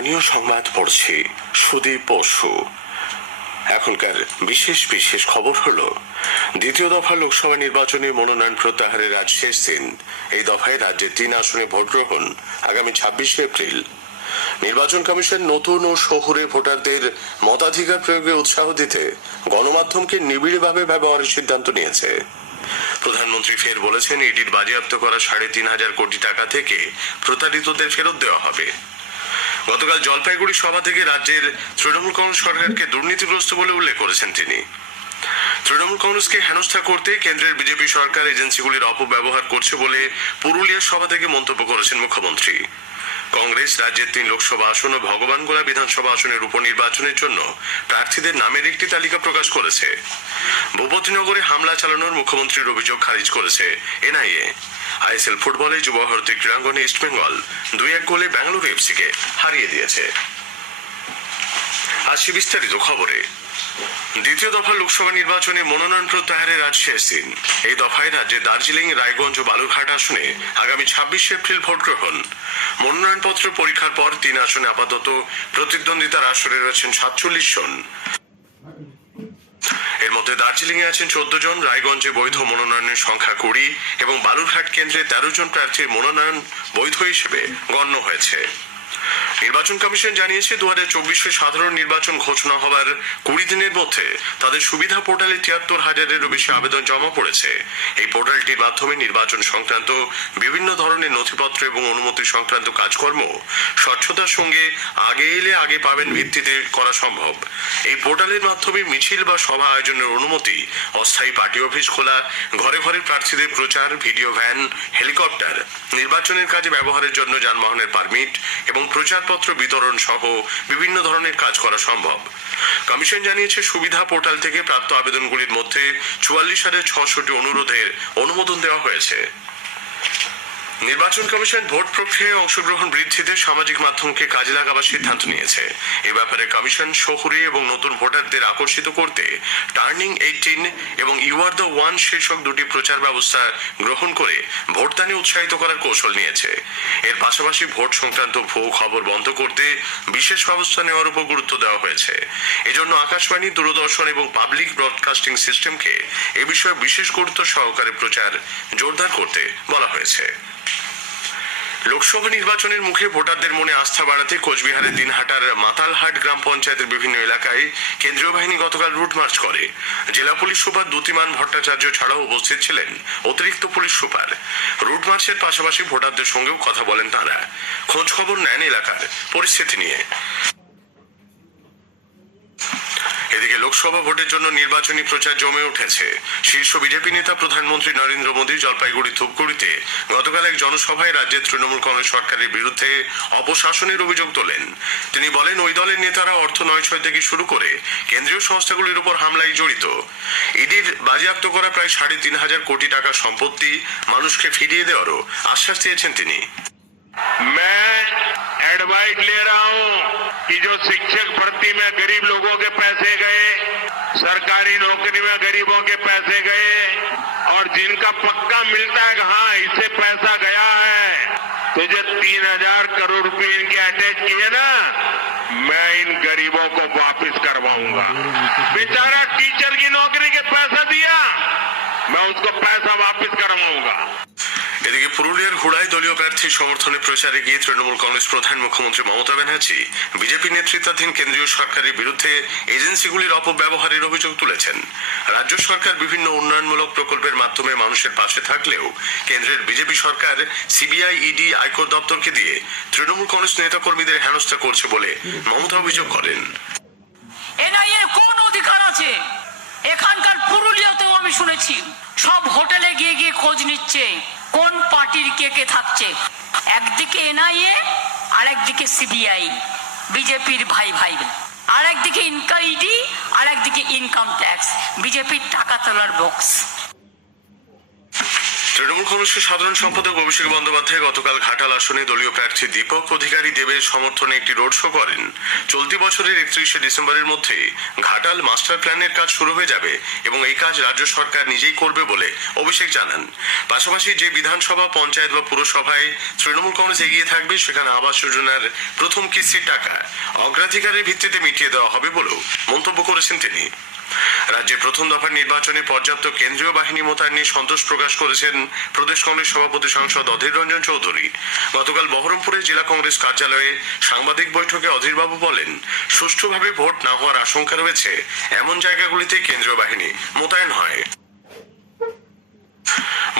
স্থানীয় সংবাদ পড়ছি সুদীপ বসু। এখনকার বিশেষ খবর হলো, দ্বিতীয় দফা লোকসভা নির্বাচনে মনোনয়ন প্রত্যাহারের আজ শেষ দিন। এই দফায় রাজ্যের 3 আসনে ভোট গ্রহণ আগামী 26 এপ্রিল। নির্বাচন কমিশন নতুন ও শহুরে ভোটারদের মতাধিকার প্রয়োগে উৎসাহ দিতে গণমাধ্যমকে নিবিড়ভাবে ব্যবহারের সিদ্ধান্ত নিয়েছে। প্রধানমন্ত্রী ফের বলেছেন, ইডির বাজেয়াপ্ত করা 3,500 কোটি টাকা থেকে প্রতারিতদের ফেরত দেওয়া হবে। গতকাল জলপাইগুড়ি সভা থেকে রাজ্যের তৃণমূল কংগ্রেস সরকারকে দুর্নীতিগ্রস্ত বলে উল্লেখ করেছেন তিনি। তৃণমূল কংগ্রেসকে হেনস্থা করতে কেন্দ্রের বিজেপি সরকার এজেন্সিগুলির অপব্যবহার করছে বলে পুরুলিয়ার সভা থেকে মন্তব্য করেছেন মুখ্যমন্ত্রী। কংগ্রেস রাজ্যের 3 লোকসভা আসন ও ভগবানগোলা বিধানসভা আসনের উপনির্বাচনের জন্য প্রার্থীদের নামের একটি তালিকা প্রকাশ করেছে। ভূপতিনগরে হামলা চালানোর মুখ্যমন্ত্রীর অভিযোগ খারিজ করেছে এনআইএ। আইএসএল ফুটবলে যুব ভারতী ক্রীড়াঙ্গনে ইস্টবেঙ্গল 2-1 গোলে বেঙ্গালুরু এফসিকে হারিয়ে দিয়েছে। আসছি বিস্তারিত খবরে। দ্বিতীয় দফা লোকসভা নির্বাচনে মনোনয়ন প্রত্যাহারের আজ শেষ দিন। এই দফায় রাজ্যে দার্জিলিং, রায়গঞ্জ ও বালুরঘাট আসনে আগামী 26 এপ্রিল ভোট গ্রহণ। মনোনয়নপত্র পরীক্ষার পর 3 আসনে আপাতত প্রতিদ্বন্দ্বিতার আসরে রয়েছেন 47 জন। এর মধ্যে দার্জিলিং এ আছেন 14 জন, রায়গঞ্জে বৈধ মনোনয়নের সংখ্যা 20 এবং বালুরঘাট কেন্দ্রে 13 জন প্রার্থীর মনোনয়ন বৈধ হিসেবে গণ্য হয়েছে। নির্বাচন কমিশন জানিয়েছে, 2024 সাধারণ নির্বাচন ঘোষণা হবার 20 দিনের মধ্যে তাদের সুবিধা পোর্টালে 73,000-এরও বেশি আবেদন জমা পড়েছে। এই পোর্টালটির মাধ্যমে নির্বাচন সংক্রান্ত বিভিন্ন ধরনের নথিপত্র এবং অনুমতি সংক্রান্ত কাজকর্ম স্বচ্ছতার সঙ্গে আগে এলে আগে পাবেন ভিত্তিতে করা সম্ভব। এই পোর্টালের মাধ্যমে মিছিল বা সভা আয়োজনের অনুমতি, অস্থায়ী পার্টি অফিস খোলা, ঘরে ঘরে প্রার্থীদের প্রচার, ভিডিও ভ্যান, হেলিকপ্টার, নির্বাচনের কাজে ব্যবহারের জন্য যানবাহনের পারমিট এবং প্রচারপত্র বিতরণ সহ বিভিন্ন ধরনের কাজ করা সম্ভব। কমিশন জানিয়েছে, সুবিধা পোর্টাল থেকে প্রাপ্ত আবেদনগুলির মধ্যে 44,600টি অনুরোধের অনুমোদন দেওয়া হয়েছে। নির্বাচন কমিশন ভোট প্রক্রিয়ায় অংশগ্রহণ বৃদ্ধিতে সামাজিক মাধ্যমকে কাজে লাগাবার সিদ্ধান্ত নিয়েছে। এ ব্যাপারে কমিশন শহুরে এবং নতুন ভোটারদের আকর্ষিত করতে টার্নিং 18 এবং ইউ আর দ্য ওয়ান শীর্ষক 2টি প্রচার ব্যবস্থা গ্রহণ করে ভোটদানে উৎসাহিত করার কৌশল নিয়েছে। এর পাশাপাশি ভোট সংক্রান্ত ভুয়ো খবর বন্ধ করতে বিশেষ ব্যবস্থা নেওয়ার উপর গুরুত্ব দেওয়া হয়েছে। এজন্য আকাশবাণী, দূরদর্শন এবং পাবলিক ব্রডকাস্টিং সিস্টেমকে এ বিষয়ে বিশেষ গুরুত্ব সহকারে প্রচার জোরদার করতে বলা হয়েছে। লোকসভা নির্বাচনের মুখে ভোটারদের মনে আস্থা বাড়াতে কোচবিহারের দিনহাটার মাতালহাট গ্রাম পঞ্চায়েতের বিভিন্ন এলাকায় কেন্দ্রীয় বাহিনী গতকাল রুট মার্চ করে। জেলা পুলিশ সুপার দ্যুতিমান ভট্টাচার্য ছাড়াও উপস্থিত ছিলেন অতিরিক্ত পুলিশ সুপার। রুট মার্চের পাশাপাশি ভোটারদের সঙ্গেও কথা বলেন তারা, খোঁজ খবর নেন এলাকার পরিস্থিতি নিয়ে। এদিকে লোকসভা ভোটের জন্য নির্বাচনী প্রচার জমে উঠেছে। শীর্ষ বিজেপি নেতা প্রধানমন্ত্রী নরেন্দ্র মোদী জলপাইগুড়ি ধূপগুড়িতে গতকাল এক জনসভায় রাজ্যের তৃণমূল কংগ্রেস সরকারের বিরুদ্ধে অপশাসনের অভিযোগ তোলেন। তিনি বলেন, ওই দলের নেতারা অর্থ নয়ছয় থেকে শুরু করে কেন্দ্রীয় সংস্থাগুলির উপর হামলায় জড়িত। ইডির বাজেয়াপ্ত করা প্রায় 3,500 কোটি টাকার সম্পত্তি মানুষকে ফিরিয়ে দেওয়ারও আশ্বাস দিয়েছেন তিনি। एडवाइस ले रहा हूं कि जो शिक्षक भर्ती में गरीब लोगों के पैसे गए, सरकारी नौकरी में गरीबों के पैसे गए और जिनका पक्का मिलता है कि हाँ इससे पैसा गया है, तो जो 3,000 करोड़ रुपए इनके अटैच किए ना, मैं इन गरीबों को वापस करवाऊंगा। बेचारा टीचर की नौकरी के पैसा दिया, मैं उसको पैसा वापस करवाऊंगा। এদিকে পুরুলিয়ার হুড়ায় দলীয় প্রার্থীর সমর্থনে প্রচারে গিয়ে তৃণমূল কংগ্রেস প্রধান মুখ্যমন্ত্রী মমতা ব্যানার্জি বিজেপি নেতৃত্বাধীন কেন্দ্রীয় সরকারের বিরুদ্ধে এজেন্সিগুলির অপব্যবহারের অভিযোগ তুলেছেন। রাজ্য সরকার বিভিন্ন উন্নয়নমূলক প্রকল্পের মাধ্যমে মানুষের পাশে থাকলেও কেন্দ্রের বিজেপি সরকার সিবিআই, ইডি, আয়কর দপ্তরকে দিয়ে তৃণমূল কংগ্রেস নেতাকর্মীদের হেনস্থা করছে বলে মমতা অভিযোগ করেন। এনআইএ কোন অধিকার আছে? এখানকার পুরুলিয়াতেও আমি শুনেছি সব হোটেলে গিয়ে গিয়ে খোঁজ নিচ্ছে কোন পার্টির কে কে থাকছে। একদিকে এনআইএ আর একদিকে সিবিআই, বিজেপির ভাই ভাই, আর একদিকে ইডি আর একদিকে ইনকাম ট্যাক্স, বিজেপির টাকা তোলার বক্স। তৃণমূল কংগ্রেসের সাধারণ সম্পাদক অভিষেক বন্দ্যোপাধ্যায় গতকাল ঘাটাল আসনে দলীয় প্রার্থী দীপক অধিকারী দেবের সমর্থনে একটি রোড শো করেন। চলতি বছরের 31শে ডিসেম্বরের মধ্যে ঘাটাল মাস্টার প্ল্যানের কাজ শুরু হয়ে যাবে এবং এই কাজ রাজ্য সরকার নিজেই করবে বলে অভিষেক জানান। পাশাপাশি যে বিধানসভা, পঞ্চায়েত বা পুরসভায় তৃণমূল কংগ্রেস এগিয়ে থাকবে সেখানে আবাস যোজনার প্রথম কিস্তির টাকা অগ্রাধিকারের ভিত্তিতে মিটিয়ে দেওয়া হবে বলেও মন্তব্য করেছেন তিনি। রাজ্যের প্রথম দফার নির্বাচনে পর্যাপ্ত কেন্দ্রীয় বাহিনী মোতায়েন নিয়ে সন্তোষ প্রকাশ করেছেন প্রদেশ কংগ্রেস সভাপতি সাংসদ অধীর রঞ্জন চৌধুরী। গতকাল বহরমপুরে জেলা কংগ্রেস কার্যালয়ে সাংবাদিক বৈঠকে অধীরবাবু বলেন, সুষ্ঠুভাবে ভোট না হওয়ার আশঙ্কা রয়েছে এমন জায়গাগুলিতে কেন্দ্রীয় বাহিনী মোতায়েন হয়।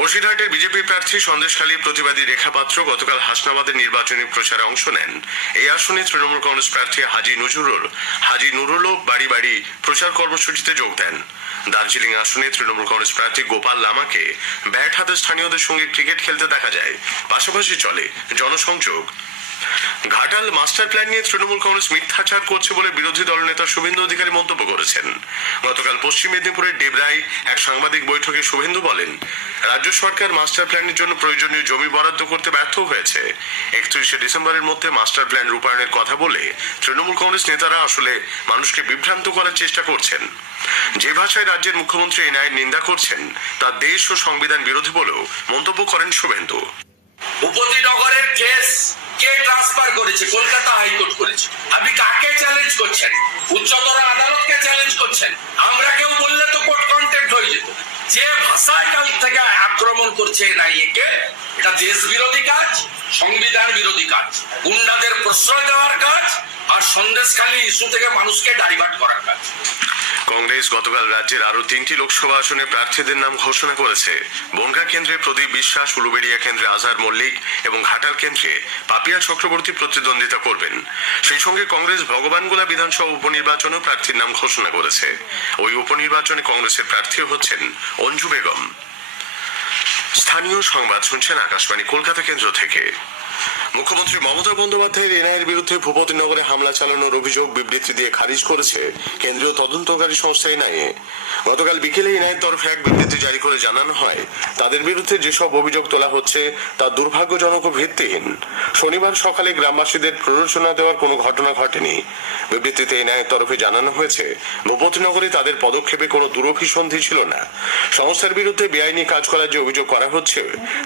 বসিরহাটের বিজেপি প্রার্থী সন্দেশখালীর প্রতিবাদী রেখা পাত্র গতকাল হাসনাবাদের নির্বাচনী প্রচারে অংশ নেন। এই আসনে তৃণমূল কংগ্রেস প্রার্থী হাজি নুরুলও বাড়ি বাড়ি প্রচার কর্মসূচিতে যোগ দেন। দার্জিলিং আসনে তৃণমূল কংগ্রেস প্রার্থী গোপাল লামাকে ব্যাট হাতে স্থানীয়দের সঙ্গে ক্রিকেট খেলতে দেখা যায়। পাশাপাশি চলে জনসংযোগ। ঘাটাল মাস্টার প্ল্যান নিয়ে তৃণমূল কংগ্রেস মিথ্যাচার করছে বলে বিরোধী দলনেতা শুভেন্দু অধিকারী মন্তব্য করেছেন। গতকাল পশ্চিম মেদিনীপুরের ডেবরায় এক সাংবাদিক বৈঠকে শুভেন্দু বলেন, রাজ্য সরকার মাস্টার প্ল্যানের জন্য প্রয়োজনীয় জমি বরাদ্দ করতে ব্যর্থ হয়েছে। 31শে ডিসেম্বরের মধ্যে মাস্টার প্ল্যান রূপায়ণের কথা বলে তৃণমূল কংগ্রেস নেতারা আসলে মানুষকে বিভ্রান্ত করার চেষ্টা করছেন। যে ভাষায় রাজ্যের মুখ্যমন্ত্রী এই ন্যায়ের নিন্দা করছেন তা দেশ ও সংবিধান বিরোধী বলেও মন্তব্য করেন শুভেন্দু। উপতিনগরের কেস কে ট্রান্সফার করেছে? কলকাতা হাইকোর্ট করেছে। আপনি কাকে চ্যালেঞ্জ করছেন? উচ্চতর আদালতকে চ্যালেঞ্জ করছেন। আমরা কেউ বললে তো কোর্ট কন্টেম্প্ট হয়ে যেত। যে ভাষায় কাল থেকে আক্রমণ করছে এনআইএ কে, এটা দেশ বিরোধী কাজ, সংবিধান বিরোধী কাজ, গুন্ডাদের প্রশ্রয় দেওয়ার কাজ, আর সন্দেশখালী ইস্যু থেকে মানুষকে ডাইভার্ট করার কাজ। কংগ্রেস গতকাল রাজ্যের আরো 3টি লোকসভা আসনে প্রার্থীদের নাম ঘোষণা করেছে। বনগাঁ কেন্দ্রে প্রদীপ বিশ্বাস, উলুবেড়িয়া কেন্দ্রে আজহার মল্লিক এবং ঘাটাল কেন্দ্রে পাপিয়া চক্রবর্তী প্রতিদ্বন্দ্বিতা করবেন। সেই সঙ্গে কংগ্রেস ভগবানগোলা বিধানসভা উপনির্বাচনেও প্রার্থীর নাম ঘোষণা করেছে। ওই উপনির্বাচনে কংগ্রেসের প্রার্থীও হচ্ছেন অঞ্জু বেগম। স্থানীয় সংবাদ শুনছেন আকাশবাণী কলকাতা কেন্দ্র থেকে। মুখ্যমন্ত্রী মমতা বন্দ্যোপাধ্যায়ের এনআইএর বিরুদ্ধে ভূপতিনগরে হামলা চালানোর অভিযোগ বিবৃতি দিয়ে খারিজ করেছে কেন্দ্রীয় তদন্তকারী সংস্থা এনআইএ। গতকাল বিকেলে এনআইএর তরফে এক বিবৃতি জারি করে জানানো হয়, তাদের বিরুদ্ধে যেসব অভিযোগ তোলা হচ্ছে তা দুর্ভাগ্যজনক ও ভিত্তিহীন। শনিবার সকালে গ্রামবাসীদের প্ররোচনা দেওয়ার কোনো ঘটনা ঘটেনি। বিবৃতিতে এনআইএর তরফে জানানো হয়েছে, ভূপতিনগরে তাদের পদক্ষেপে কোনো দুরভিসন্ধি ছিল না। সংস্থার বিরুদ্ধে বেআইনি কাজ করার যে অভিযোগ করা হচ্ছে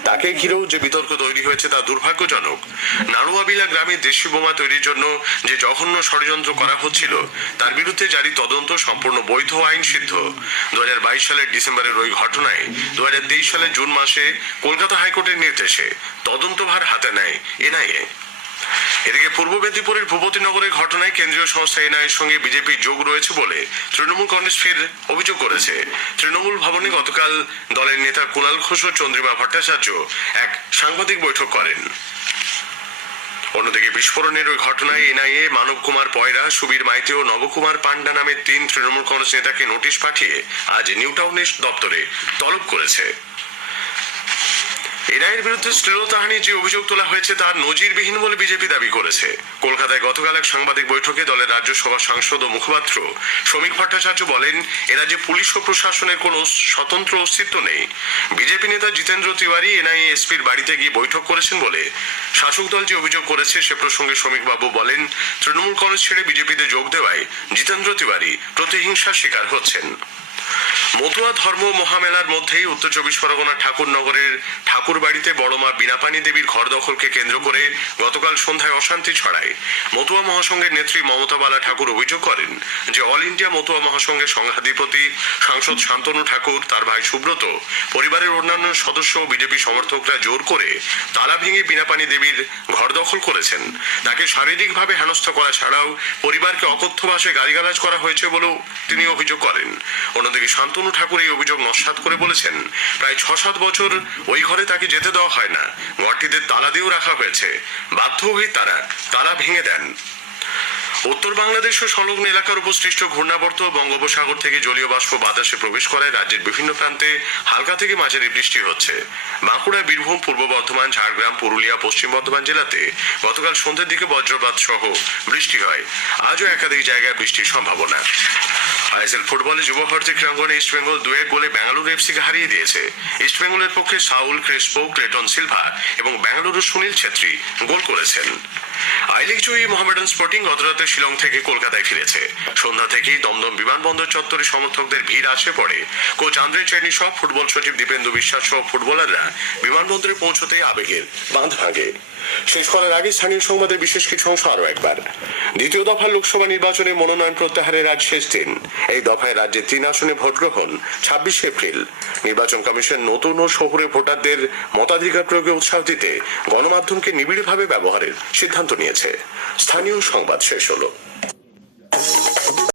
তাকে ঘিরেও যে বিতর্ক তৈরি হয়েছে তা দুর্ভাগ্যজনক। নাড়ুয়াবিলা গ্রামে দেশি বোমা তৈরির জন্য যে জঘন্য ষড়যন্ত্র করা হচ্ছিল তার বিরুদ্ধে জারি তদন্ত সম্পূর্ণ বৈধ আইন সিদ্ধ। 2022 সালের ডিসেম্বরের ওই ঘটনায় 2023 সালের জুন মাসে কলকাতা হাইকোর্টের নির্দেশে তদন্তভার হাতে নেয় এনআইএ। এদিকে পূর্ব মেদিনীপুরের ভূপতিনগরের ঘটনায় কেন্দ্রীয় সংস্থা এনআইএর সঙ্গে বিজেপির যোগ রয়েছে বলে তৃণমূল কংগ্রেস ফের অভিযোগ করেছে। তৃণমূল ভবনে গতকাল দলের নেতা কুণাল ঘোষ ও চন্দ্রিমা ভট্টাচার্য এক সাংবাদিক বৈঠক করেন। অন্যদিকে বিস্ফোরণের ওই ঘটনায় এনআইএ মানব কুমার পয়রা, সুবীর মাইতি ও নবকুমার পান্ডা নামের 3 তৃণমূল কংগ্রেস নেতাকে নোটিশ পাঠিয়ে আজ নিউ টাউনের দপ্তরে তলব করেছে। এনআইএর বিরুদ্ধে শ্লীলতাহানির যে অভিযোগ তোলা হয়েছে তা নজিরবিহীন বলে বিজেপি দাবি করেছে। কলকাতায় গতকাল এক সাংবাদিক বৈঠকে দলের রাজ্যসভা সাংসদ ও মুখপাত্র শ্রমিক ভট্টাচার্য বলেন, এরাজ্যে পুলিশ ও প্রশাসনের কোনো স্বতন্ত্র অস্তিত্ব নেই। বিজেপি নেতা জিতেন্দ্র তিওয়ারি এনআইএ এসপির বাড়িতে গিয়ে বৈঠক করেছেন বলে শাসক দল যে অভিযোগ করেছে সে প্রসঙ্গে শ্রমিকবাবু বলেন, তৃণমূল কংগ্রেস ছেড়ে বিজেপিতে যোগ দেওয়ায় জিতেন্দ্র তিওয়ারি প্রতিহিংসার শিকার হচ্ছেন। মতুয়া ধর্ম মহামেলার মধ্যেই উত্তর 24 পরগনা ঠাকুরনগরের ঠাকুরবাড়িতে বড়মা বীণাপানি দেবীর ঘর দখলকে কেন্দ্র করে গতকাল সন্ধ্যায় অশান্তি ছড়ায়। মতুয়া মহাসংঘের নেত্রী মমতা বালা ঠাকুর অভিযোগ করেন যে অল ইন্ডিয়া মতুয়া মহাসংঘের সংঘাধিপতি সাংসদ শান্তনু ঠাকুর, তার ভাই সুব্রত, পরিবারের অন্যান্য সদস্য ও বিজেপি সমর্থকরা জোর করে তালা ভেঙে বীণাপানি দেবীর ঘর দখল করেছেন। তাকে শারীরিকভাবে হেনস্থা করা ছাড়াও পরিবারকে অকথ্য ভাষায় গালিগালাজ করা হয়েছে বলেও তিনি অভিযোগ করেন। অন্যদিকে শান্তনু ঠাকুর এই অভিযোগ নস্যাৎ করে বলেছেন, প্রায় 6-7 বছর ওই ঘরে তাকে যেতে দেওয়া হয় না, ঘরটিতে তালা দিয়েও রাখা হয়েছে, বাধ্য হয়ে তারা তালা ভেঙে দেন। উত্তর বাংলাদেশ ও সংলগ্ন এলাকার উপর সৃষ্ট ঘূর্ণাবর্ত বঙ্গোপসাগর থেকে জলীয় বাষ্প বাতাসে প্রবেশ করায় রাজ্যের বিভিন্ন প্রান্তে হালকা থেকে মাঝারি বৃষ্টি হচ্ছে। বাঁকুড়া, বীরভূম, পূর্ব বর্ধমান, ঝাড়গ্রাম, পুরুলিয়া, পশ্চিম বর্ধমান জেলাতে গতকাল সন্ধ্যের দিকে বজ্রপাত সহ বৃষ্টি হয়। আজও একাধিক জায়গায় বৃষ্টির সম্ভাবনা। আইএসএল ফুটবলে যুব ভারতী ক্রীড়াঙ্গনে ইস্টবেঙ্গল 2-1 গোলে বেঙ্গালুরু এফসিকে হারিয়ে দিয়েছে। ইস্টবেঙ্গলের পক্ষে সাউল ক্রেসপো, ক্লেটন সিলভা এবং বেঙ্গালুরু সুনীল ছেত্রী গোল করেছেন। I league Joyee Mohammedan sporting গতরাতে শিলং থেকে কলকাতায় ফিরেছে। সন্ধ্যা থেকেই দমদম বিমানবন্দর চত্বরে সমর্থকদের ভিড় আছড়ে পড়ে। কোচ আন্দ্রে চেনি সহ ফুটবল সচিব দীপেন্দু বিশ্বাস সহ ফুটবলাররা বিমানবন্দরে পৌঁছতেই আবেগের বাঁধ ভাঙে। শেষ করার আগে স্থানীয় সংবাদের বিশেষ কিছু অংশ আরো একবার। দ্বিতীয় দফার লোকসভা নির্বাচনে মনোনয়ন প্রত্যাহারের আজ শেষ দিন। এই দফায় রাজ্যে 3 আসনে ভোট গ্রহণ 26 এপ্রিল। নির্বাচন কমিশন নতুন ও শহুরে ভোটারদের মতাধিকার প্রয়োগে উৎসাহ দিতে গণমাধ্যমকে নিবিড়ভাবে ব্যবহারের সিদ্ধান্ত নিয়েছে। স্থানীয় সংবাদ শেষ হলো।